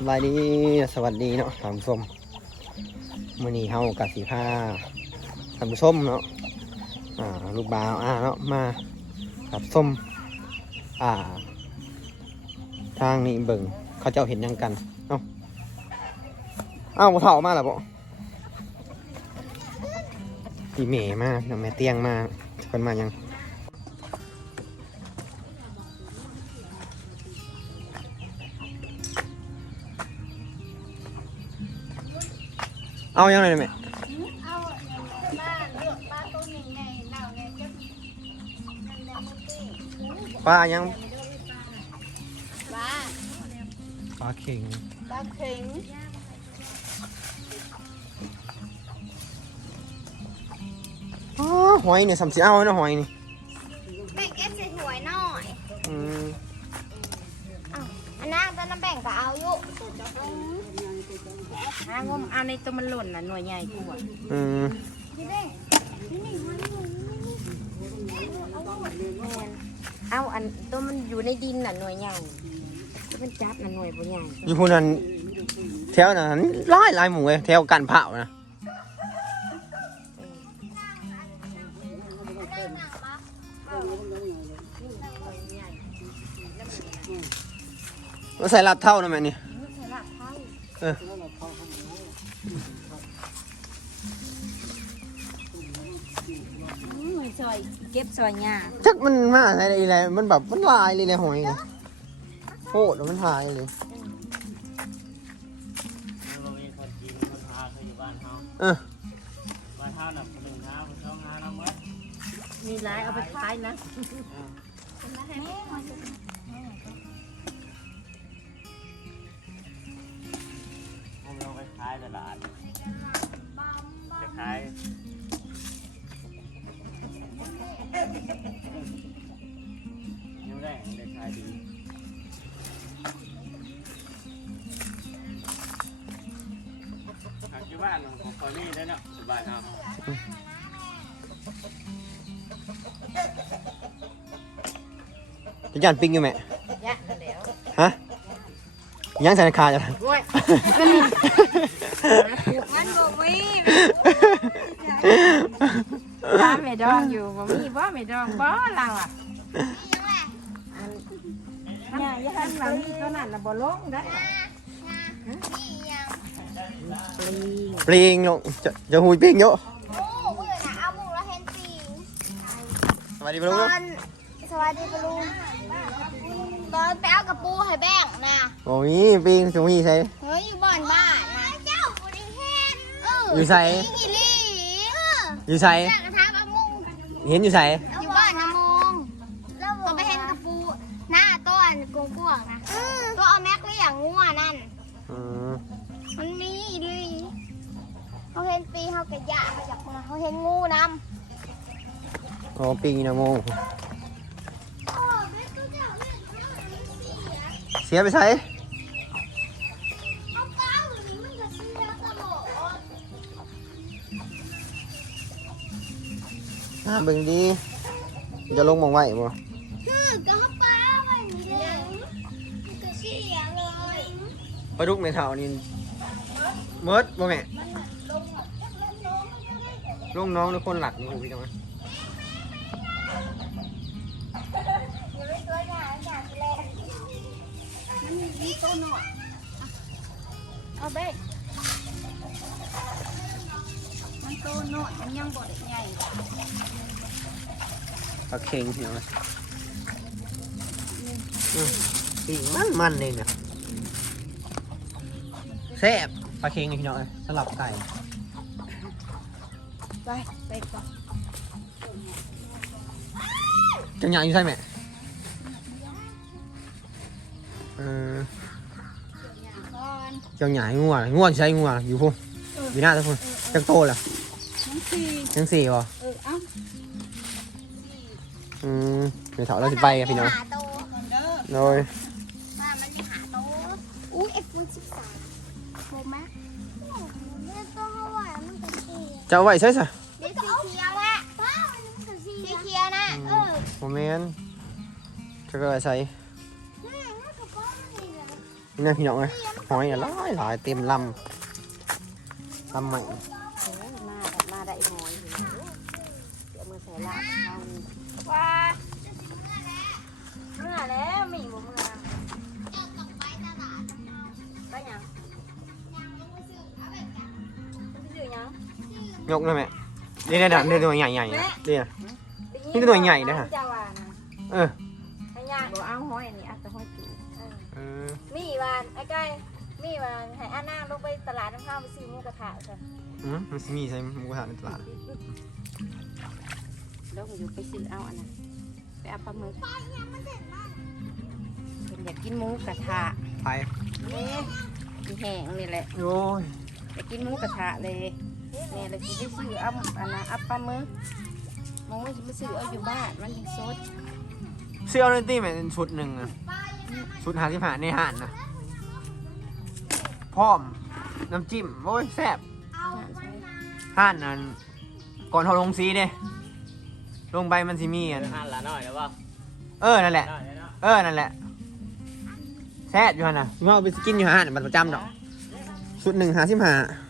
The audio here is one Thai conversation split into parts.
สบายดีสวัสดีเนาะท่านผู้ชมมื้อนี้เฮากับสีผ้าท่านผู้ชมเนาะอ่าลูกบ่าวอ่าเนาะมากับส้มอ่า ทางนี้เบิ่งเขาเจ้าเห็นยังกันเอ้าเอ้าบ่เฒ่ามาแล้วบ่อีเมมากแม่เตียงมาเพิ่นมายัง เอายังไงแม่เอาบ้านเลือกบ้านตัวหนึ่งไงเหล่าไงจะนั่นแหละมุตี้ปลายังบ้าปลาเข่งบ้าเข็งอ๋อหอยเนี่ยสามสิเอาเนาะหอยนี่แบ่งแก้ใส่หวยหน่อยอืมอันนั้นตอนน้ำแบ่งก็เอาอยู่ หางมเอาในตัวมันหล่นน่ะหน่วยใหญ่กว่าอืมนี่เด้นี่นี่หวยหวยนี่เอาหวยแม่นเอาอันตัวมันอยู่ในดินน่ะหน่วยใหญ่ตัวมันจับน่ะหน่วยบ่ใหญ่อยู่พูนั้นแถวนั้นหลายหลายหมู่เลยแถวกันเผานะมาใส่ลาดเท่านะแม่นี่เอออื้อ ซอยเก็บซอยหญ้าจักมันมาอะไรอะไรมันแบบมันลายเลยเลยหอยนะโคตรมันลายเลยเรามีคนจีนคนพาเขาอยู่บ้านเขาเออบ้านเขาหนักหนึ่งห้าสองห้าน้ำวัดมีหลายเอาไปขายนะาไปขายตลาดจะขายนิ้วแรกได้ขายดีหักอยู่บ้านของคอยนี่ได้เนาะสบายเอาจะยันปิ้งอยู่ไหมยะนั่นแหล้วฮะ ยังธนาคารจะโอ้ยมันบ่มีถ้าไม่ดองอยู่บ่มีบ่ไม่ดองบ่เราอะอันเนี่ยยันเรามีตัวนั้นน่ะบ่ลงได้นี่ยังปลีปลิงลงจะจะหุยปิ้งเยอะโอ้เบื่อนะเอาหมูแล้วเห็นปีสวัสดีปลุงตอนสวัสดีปะลุงตอนไปเอากระปูให้แบ่ง นะโอ้ยปิ้งจะมีใช่เฮ้ยอยู่บ้านบ้านนะเจ้าบริเห็นเอออยู่ไสนี่กี่ลี่เอออยู่ใส่จากกระทะปลามุงเห็นอยู่ใส่อยู่บ้านนะมงตัวไปเห็นกระปูหน้าต้นกงกวางนะตัวเอาแม็กเลี้ยงงัวนั่น อืมมันมีอีหลีเขาเห็นปีเขากระยะมาจากมาเขาเห็นงูน้ำโอ้ปิ้งนะโมเสียไปใส่ อ่าเบิ่งดีจะลงมองไหวบ่คือก็เขาป้าไว้นี่เลยก็เสียเลยปลาดุกในเท่านี่เมิดบ่แม่ลุงน้องทุกคนหลักนี่โอ้พี่จังไหมเอาเบ้ มันโตโน่มันยังบ่ได้ใหญ่ปลาเค็งพี่น้องไหมอืมปิ้งมันมันๆเลยเนี่ยแซ่บปลาเค็งนี่พี่น้องเอ้ยสลับไก่ไปไปก่อนจังหยางอยู่ใช่ไหมเออก่อนจังหยางงัวงัวใช้งัวอยู่พุ่งอยู่หน้าทุกคนจังโตแหละน้อง สี่จังสี่ป่ะเออเอ้าอืมเดี๋ยวเถาเราจะไปกันพี่น้องหาโตโดยมามันมีหาโตอุ้ยเอฟฟูสิบสามโบมะเล่นตัวเขาไหวมันก็เสียจะเอาไว้ใช่ไหมเด็กสีเขียวนะสีเขียวนะเออโมเมนต์จะก็เอาไว้ใส่นี่น่ากระป๋องนี่เลยนี่พี่น้องเลยหอยอะหลายหลายเต็มลำลำใหม่ ยกเลยแม่นี่นี่นี่นี่ตัวใหญ่ใหญ่ๆนะนี่นะนี่ตัวใหญ่นะฮะเจ้าว่านะเออให้ยากบ่เอาหอยอันนี้เอาแต่หอยปีกเออเออมีวานไอ้ไก่มีวานให้อานาลงไปตลาดน้ำข้าวไปซื้อหมูกระทะกันอืมมันสิมีใช่หมูกระทะในตลาดลงอยู่ไปซื้อเอาอันนั้นไปเอาปลาหมึกไปยังมันเสร็จมากเพิ่นอยากกินหมูกระทะไปนี่มีแห้งนี่แหละโอ้ยอยากกินหมูกระทะเลย แม่เลยสิไปซื้อเอาอันนั้นเอาปลาหมึกหมูสิไปซื้อเอาอยู่บ้านมันยังสดเสื้อเอาในตี้แม่เป็นชุดหนึ่งอะชุดหาที่ผ่านในห่านนะพร้อม น้ำจิ้ม โอ้ยแซ่บเอาไปมาห่านนั้นก่อนเขาลงซีเด้ลงไปมันสิมีอันหันละหน่อยนะว่าเออ นั่นแหละได้เนาะเออ นั่นแหละ แซ่บอยู่หั่นนะพี่ว่าเอาไปกินอยู่ห่านมันประจำดอกชุดหนึ่งหาสิบหาอืม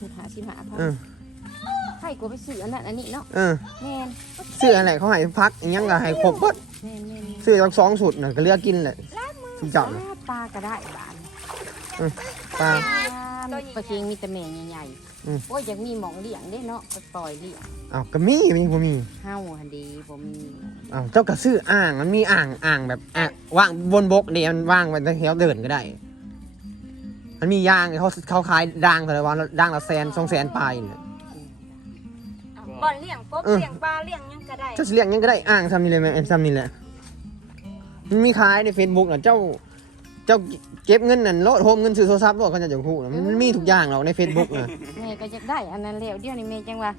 สุดหาสิหาพันเออให้กูไปซื้ออันนั้นอันนี้เนาะเออแม่นซื้ออะไรเขาให้พักอยังก็ให้ครบเบิดแม่นแม่นซื้อทั้งสองสุดน่ะก็เลือกกินเลยสุดเจ้าน่ะปลาก็ได้บ้านปลา ปลาเค็งมีแต่แม่ใหญ่อืม ๆโอ้ยอยากมีหมองเลี้ยงได้เนาะไปปล่อยเลี้ยงอ้าวก็มีมีบ่มีเฮาหันดีผมมีอ้าวเจ้าก็ซื้ออ่างมันมีอ่างอ่างแบบอ่างว่างบนบกเดียวมันว่างไว้แถวเดินก็ได้ มันมียางเขาเขาขายด่างแต่ละวันด่างละแสนสองแสนปลายเนี่ยบ่อนเลี้ยงกบเออเลี้ยงปลาเลี้ยงหยังก็ได้เจ้าสิเลี้ยงหยังก็ได้อ่างซ้ำนี่เลยแม่ซ้ำนี่แหละมันมีขายในเฟซบุ๊กน่ะเจ้า เจ้าเก็บเงินนั่นโลดโฮมเงินซื้อโทรศัพท์โลดเขาจะจะพูดน่ะมันมีทุกอย่างเราในเฟซบุ๊กน่ะแม่ก็อยากได้อันนั้นแล้วเดี๋ยวนี้แม่จังว่า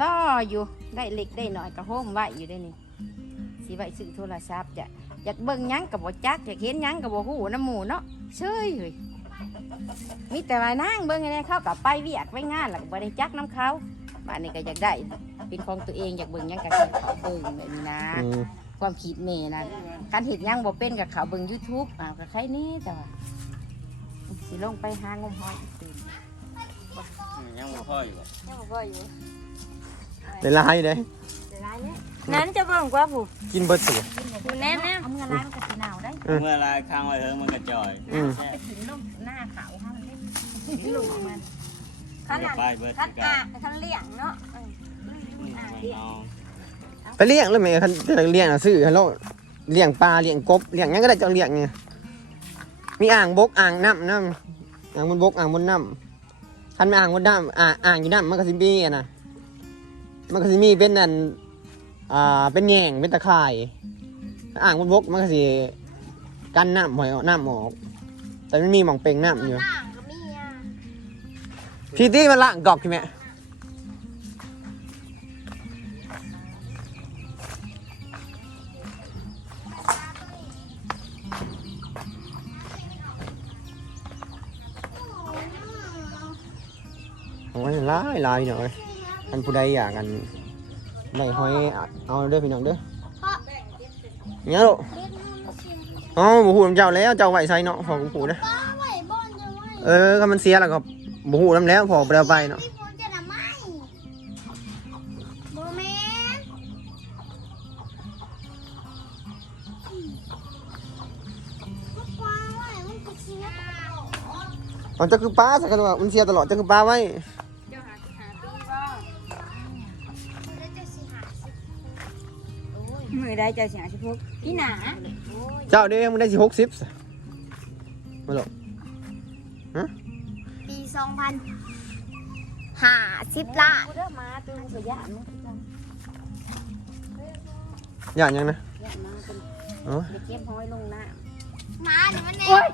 ล่ออยู่ได้เล็กได้หน่อยก็โฮมไว้อยู่ได้นี่สิไว้ซื้อโทรศัพท์จ้ะอยากเบิ่งหยังก็บ่จักอยากเห็นหยังก็บ่ฮู้น้ำหมู่เนาะเชยเฮ้ย มีแต่ว่านั่งเบิ่งอันนี้เขาก็ไปเวียกไปงานแล้วก็บ่ได้จักน้ำเขาบ้านนี้ก็อยากได้ เป็นของตัวเองอยากเบิ่งหยังก็สิเขาเบิ่งแบบนี้นะ อืมความคิดแม่นะการเห็ดหยังบ่เป็นกับเขาเบิ่ง YouTube อ้าวก็ใครนี่แต่ว่าสิลงไปหางมหอยตื่นยังบ่พ่ออยู่บ่ยังบ่พออยู่เวลาอยู่เด้เวลาเนี้ยนั้นจะเบิ่งกว่าผู้กินเบิดสิแน่แน่เอาเมื่อร้านมันก็สิหนาว ได้เมื่อไรค้างไว้เฮิงมันก็จ่อยอืมแซ่ไปบถึงลงหน้าขาวเฮาได้ถึงลูกมันมันก็ไปเบิดคันคืออะกันคันเลี้ยงเนาะเอออืมไม่เอาไปเลี้ยงเลยไหมคันจะเลี้ยงน่ะซื้อฮัลโหลเลี้ยงปลาเลี้ยงกบเลี้ยงหยังก็ได้จะเลี้ยงไงมีอ่างบกอ่างน้ำน้ำอ่างบนบกอ่างบนน้ำคันไม่อ่างบนน้ำอ่าอ่างอยู่น้ำมันก็สิมีอะนะมันก็สิมีเป็นนั่นอ่าเป็นแยงเป็นตะข่ายอ่างบนบกมันก็สิ กันน้ำหอยออกน้ำออก แต่มันมีหม่องเป่งน้ำอยู่ล่างก็มีอะพี่ตี้มันล่างกอกใช่ไหมโอ้ยหลายหลายหน่อยอันผู้ใดอยากกันได้หอยเอาเด้อพี่น้องเด้อเนี่ยลูกเล็กมันเชียง อ๋อบุหูน้ำเจ้าแล้วเจ้าไหวใส่เนาะพอบุหูเด้อป้าไหวบอนจะไหวเออก็มันเสียแล้วก็บุหูน้ำแล้วพอไปเอาไปเนาะพี่พูดจะทำไมโบแมนป้าไหวมันก็เชียงมันจะคือป้าสักกันว่ามันเสียตลอดจะคือป้าไว้ มือได้จะเสียสิพวกพี่หนาโอ้ยเจ้าเด้มันได้สิหกสิบมาหรอกปีสองพันห้าสิบล้านกูเด้อมาตื่นสยามมึงจังอย่างยังนะยามมาเป็นโอ้ยเด็กเก็บหอยลงน้มาหนูมันเอำโอ้งย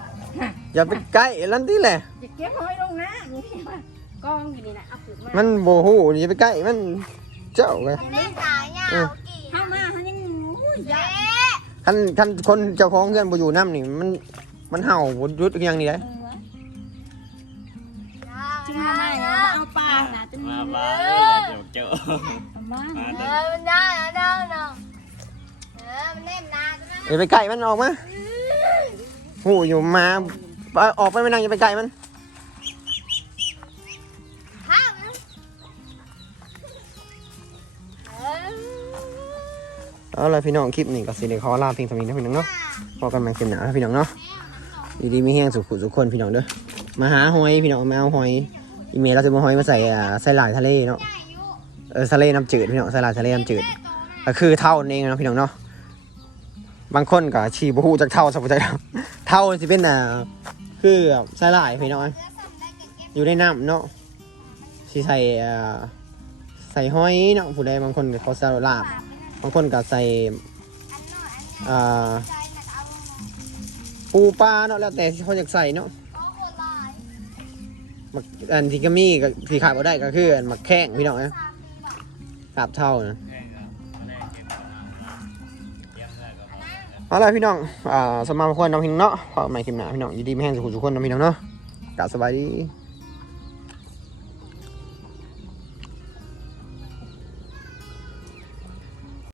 อย่าไปใกล้ลันที่แหละเด็กเก็บหอยลงน้ำนี่ว่ากองอยู่นี่นะเอาขึ้นมามันโบหูอย่าไปใกล้มันเจ้าไงเล่นตายาวกี่ เข้ามาเขายัง อุ้ยเจ๊คันคันคนเจ้าของเพื่อนบ่อยู่น้ำนี่มันมันเห่าบ่หยุดอย่างนี้เลยจึงมาไม่เอาเอาปลาหนาจนมามือบ้านเลยแหละเดี๋ยวเจอมามาเอเด้ออมันได้แล้วได้แล้วเออมันเล่นนานแล้วอย่าไปใกล้มันออกมาหูหูอยู่มาเอาออกไปไม่นั่งอย่าไปไกลมัน เอาละพี่น้องคลิปนี้ก็สิได้ขอลาเพียงเท่านี้นะพี่น้องเนาะพอกันใหม่คลิปหน้านะพี่น้องเนาะดีๆมีแห้งสุขุสุขคนพี่น้องเด้อมาหาหอยพี่น้องมาเอาหอยอีเมลเราจะมาหอยมาใส่อ่าใส่หลายทะเลเนาะเออทะเลน้ำจืดพี่น้องใส่หลายทะเลน้ำจืดก็คือเท่านั่นเองนะพี่น้องเนาะบางคนก็ชีบ่ฮู้จักเท่าสับ่จักเท่าสิเป็นอ่าคือใส่หลายพี่น้องอยู่ในน้ำเนาะสิใส่อ่าใส่หอยเนาะผู้ใดบางคนเขาใส่ลาบ บางคนก็ใส่อ่าปูปลาเนาะแล้วแต่เขาอยากใส่เนาะมักอันที่ก็มีก็ที่ขาดบ่ได้ก็คืออันมักแข้งพี่น้องนะกราบเท่านะเอาล่ะพี่น้องอ่าสมมาพรน้องพิงเนาะพอใหม่คลิปหน้าพี่น้องยู่ดีไม่แห้งสุขุสุขคนน้องพี่น้องเนาะกราบสบายดี